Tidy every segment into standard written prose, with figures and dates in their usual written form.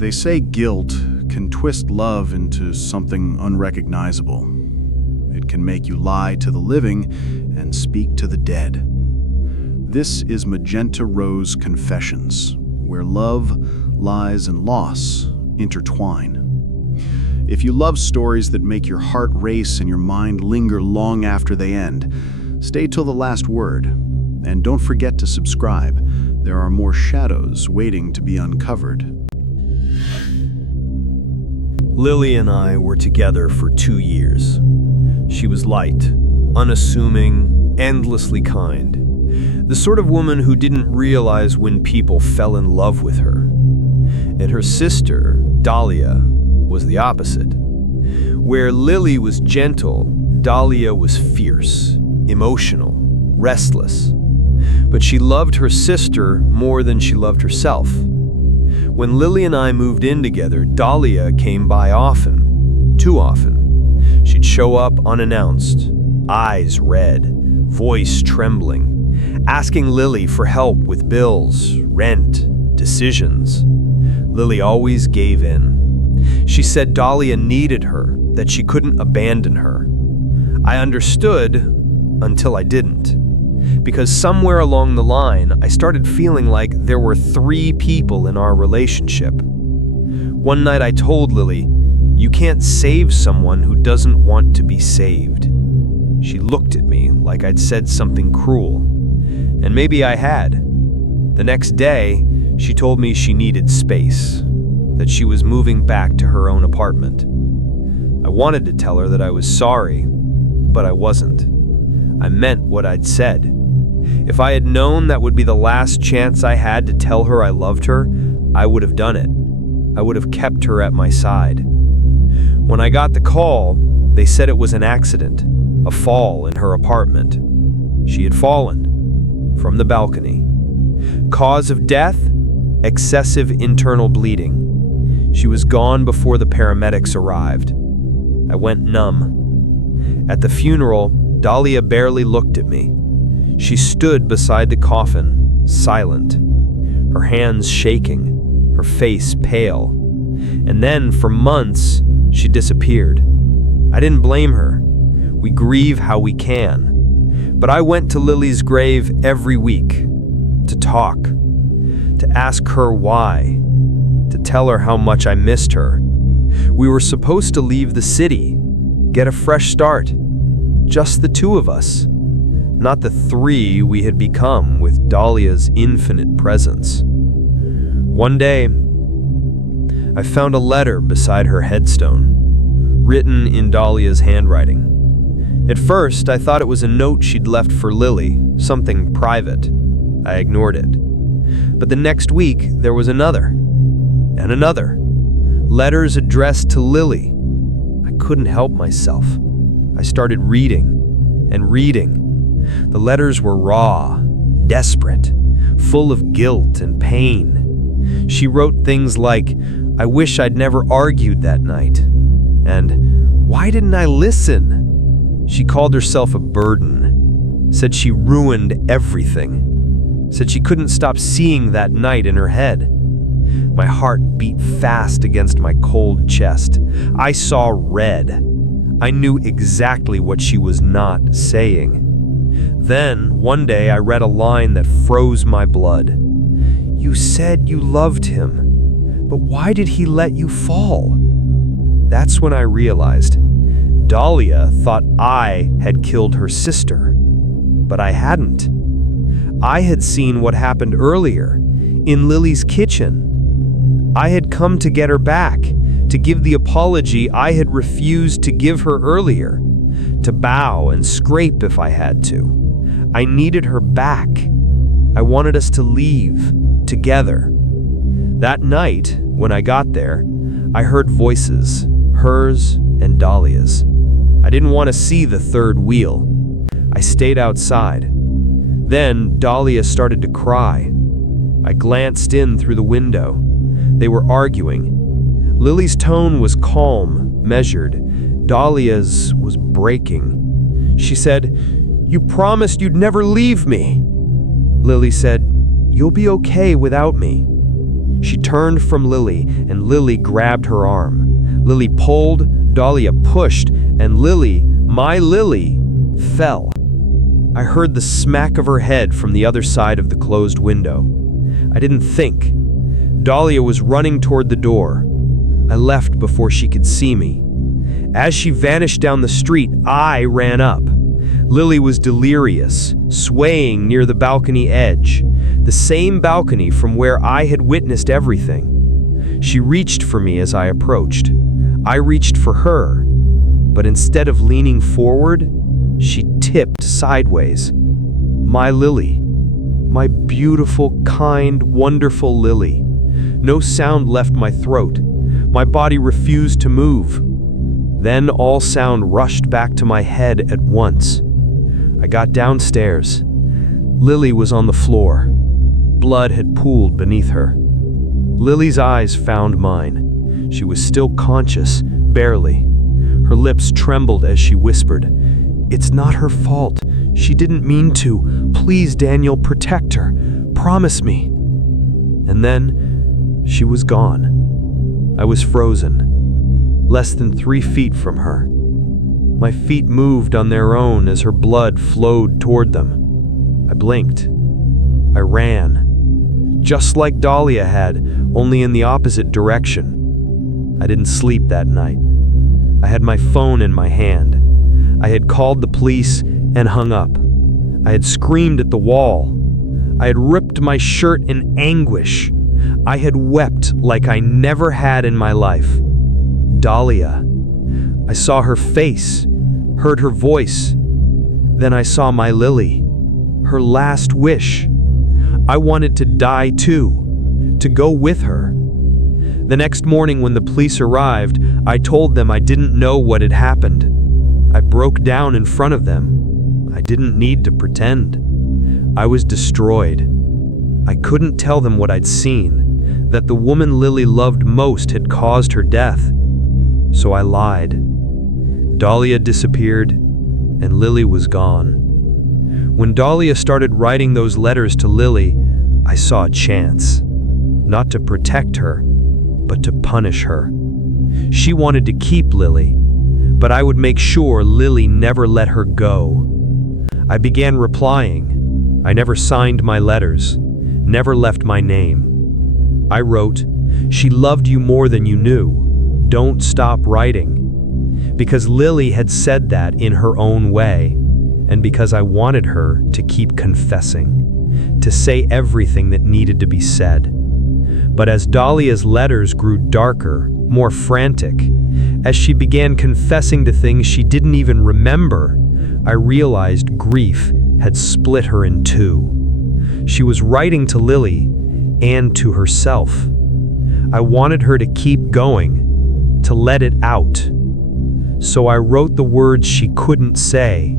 They say guilt can twist love into something unrecognizable. It can make you lie to the living and speak to the dead. This is Magenta Rose Confessions, where love, lies, and loss intertwine. If you love stories that make your heart race and your mind linger long after they end, stay till the last word. And don't forget to subscribe. There are more shadows waiting to be uncovered. Lily and I were together for 2 years. She was light, unassuming, endlessly kind. The sort of woman who didn't realize when people fell in love with her. And her sister, Dahlia, was the opposite. Where Lily was gentle, Dahlia was fierce, emotional, restless. But she loved her sister more than she loved herself. When Lily and I moved in together, Dahlia came by often, too often. She'd show up unannounced, eyes red, voice trembling, asking Lily for help with bills, rent, decisions. Lily always gave in. She said Dahlia needed her, that she couldn't abandon her. I understood until I didn't. Because somewhere along the line, I started feeling like there were 3 people in our relationship. One night I told Lily, "You can't save someone who doesn't want to be saved." She looked at me like I'd said something cruel. And maybe I had. The next day, she told me she needed space, that she was moving back to her own apartment. I wanted to tell her that I was sorry, but I wasn't. I meant what I'd said. If I had known that would be the last chance I had to tell her I loved her, I would have done it. I would have kept her at my side. When I got the call, they said it was an accident, a fall in her apartment. She had fallen from the balcony. Cause of death? Excessive internal bleeding. She was gone before the paramedics arrived. I went numb. At the funeral, Dahlia barely looked at me. She stood beside the coffin, silent, her hands shaking, her face pale. And then, for months, she disappeared. I didn't blame her. We grieve how we can. But I went to Lily's grave every week to talk, to ask her why, to tell her how much I missed her. We were supposed to leave the city, get a fresh start. Just the 2 of us, not the 3 we had become with Dahlia's infinite presence. One day, I found a letter beside her headstone, written in Dahlia's handwriting. At first, I thought it was a note she'd left for Lily, something private. I ignored it. But the next week, there was another, and another. Letters addressed to Lily. I couldn't help myself. I started reading and reading. The letters were raw, desperate, full of guilt and pain. She wrote things like, "I wish I'd never argued that night," and "Why didn't I listen?" She called herself a burden, said she ruined everything, said she couldn't stop seeing that night in her head. My heart beat fast against my cold chest. I saw red. I knew exactly what she was not saying. Then, one day, I read a line that froze my blood. "You said you loved him, but why did he let you fall?" That's when I realized Dahlia thought I had killed her sister, but I hadn't. I had seen what happened earlier, in Lily's kitchen. I had come to get her back, to give the apology I had refused to give her earlier, to bow and scrape if I had to. I needed her back. I wanted us to leave, together. That night, when I got there, I heard voices, hers and Dahlia's. I didn't want to see the 3rd wheel. I stayed outside. Then Dahlia started to cry. I glanced in through the window. They were arguing. Lily's tone was calm, measured. Dahlia's was breaking. She said, "You promised you'd never leave me." Lily said, "You'll be okay without me." She turned from Lily, and Lily grabbed her arm. Lily pulled, Dahlia pushed, and Lily, my Lily, fell. I heard the smack of her head from the other side of the closed window. I didn't think. Dahlia was running toward the door. I left before she could see me. As she vanished down the street, I ran up. Lily was delirious, swaying near the balcony edge, the same balcony from where I had witnessed everything. She reached for me as I approached. I reached for her, but instead of leaning forward, she tipped sideways. My Lily. My beautiful, kind, wonderful Lily. No sound left my throat. My body refused to move. Then all sound rushed back to my head at once. I got downstairs. Lily was on the floor. Blood had pooled beneath her. Lily's eyes found mine. She was still conscious, barely. Her lips trembled as she whispered, "It's not her fault. She didn't mean to. Please, Daniel, protect her. Promise me." And then she was gone. I was frozen, less than 3 feet from her. My feet moved on their own as her blood flowed toward them. I blinked. I ran. Just like Dahlia had, only in the opposite direction. I didn't sleep that night. I had my phone in my hand. I had called the police and hung up. I had screamed at the wall. I had ripped my shirt in anguish. I had wept like I never had in my life. Dahlia. I saw her face, heard her voice. Then I saw my Lily, her last wish. I wanted to die too, to go with her. The next morning when the police arrived, I told them I didn't know what had happened. I broke down in front of them. I didn't need to pretend. I was destroyed. I couldn't tell them what I'd seen, that the woman Lily loved most had caused her death. So I lied. Dahlia disappeared, and Lily was gone. When Dahlia started writing those letters to Lily, I saw a chance. Not to protect her, but to punish her. She wanted to keep Lily, but I would make sure Lily never let her go. I began replying. I never signed my letters, never left my name. I wrote, "She loved you more than you knew. Don't stop writing." Because Lily had said that in her own way, and because I wanted her to keep confessing, to say everything that needed to be said. But as Dahlia's letters grew darker, more frantic, as she began confessing to things she didn't even remember, I realized grief had split her in two. She was writing to Lily and to herself. I wanted her to keep going, to let it out. So I wrote the words she couldn't say.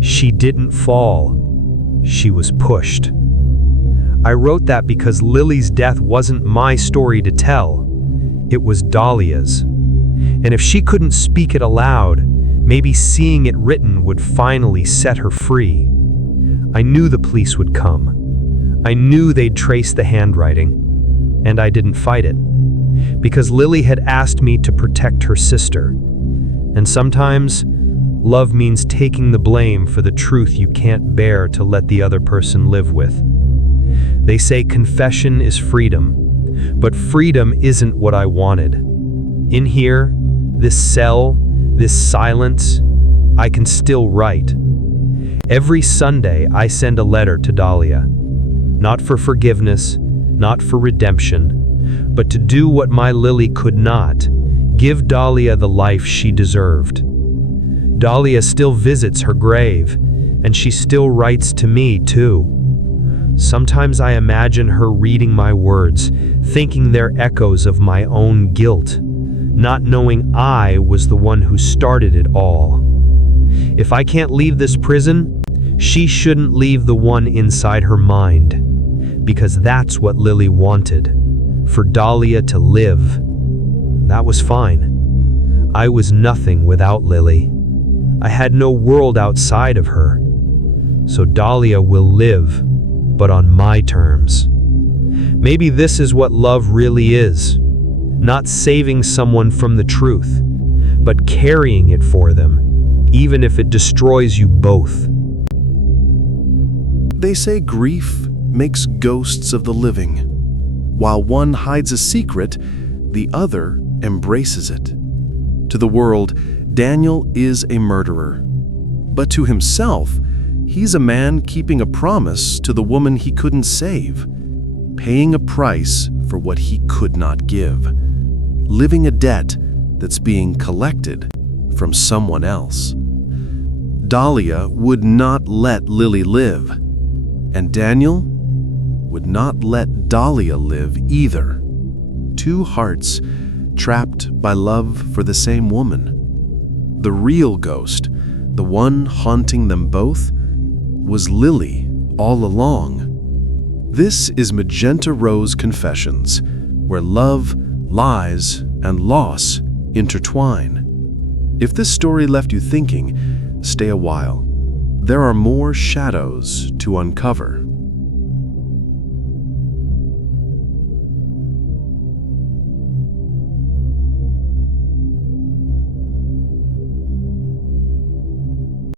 She didn't fall. She was pushed. I wrote that because Lily's death wasn't my story to tell. It was Dahlia's. And if she couldn't speak it aloud, maybe seeing it written would finally set her free. I knew the police would come. I knew they'd trace the handwriting. And I didn't fight it. Because Lily had asked me to protect her sister. And sometimes, love means taking the blame for the truth you can't bear to let the other person live with. They say confession is freedom, but freedom isn't what I wanted. In here, this cell, this silence, I can still write. Every Sunday, I send a letter to Dahlia. Not for forgiveness, not for redemption, but to do what my Lily could not. Give Dahlia the life she deserved. Dahlia still visits her grave, and she still writes to me, too. Sometimes I imagine her reading my words, thinking they're echoes of my own guilt, not knowing I was the one who started it all. If I can't leave this prison, she shouldn't leave the one inside her mind, because that's what Lily wanted, for Dahlia to live. That was fine. I was nothing without Lily. I had no world outside of her. So Dahlia will live, but on my terms. Maybe this is what love really is. Not saving someone from the truth, but carrying it for them, even if it destroys you both. They say grief makes ghosts of the living. While one hides a secret, the other embraces it. To the world, Daniel is a murderer. But to himself, he's a man keeping a promise to the woman he couldn't save, paying a price for what he could not give, living a debt that's being collected from someone else. Dahlia would not let Lily live, and Daniel would not let Dahlia live either. Two hearts trapped by love for the same woman. The real ghost, the one haunting them both, was Lily all along. This is Magenta Rose Confessions, where love, lies, and loss intertwine. If this story left you thinking, stay a while. There are more shadows to uncover.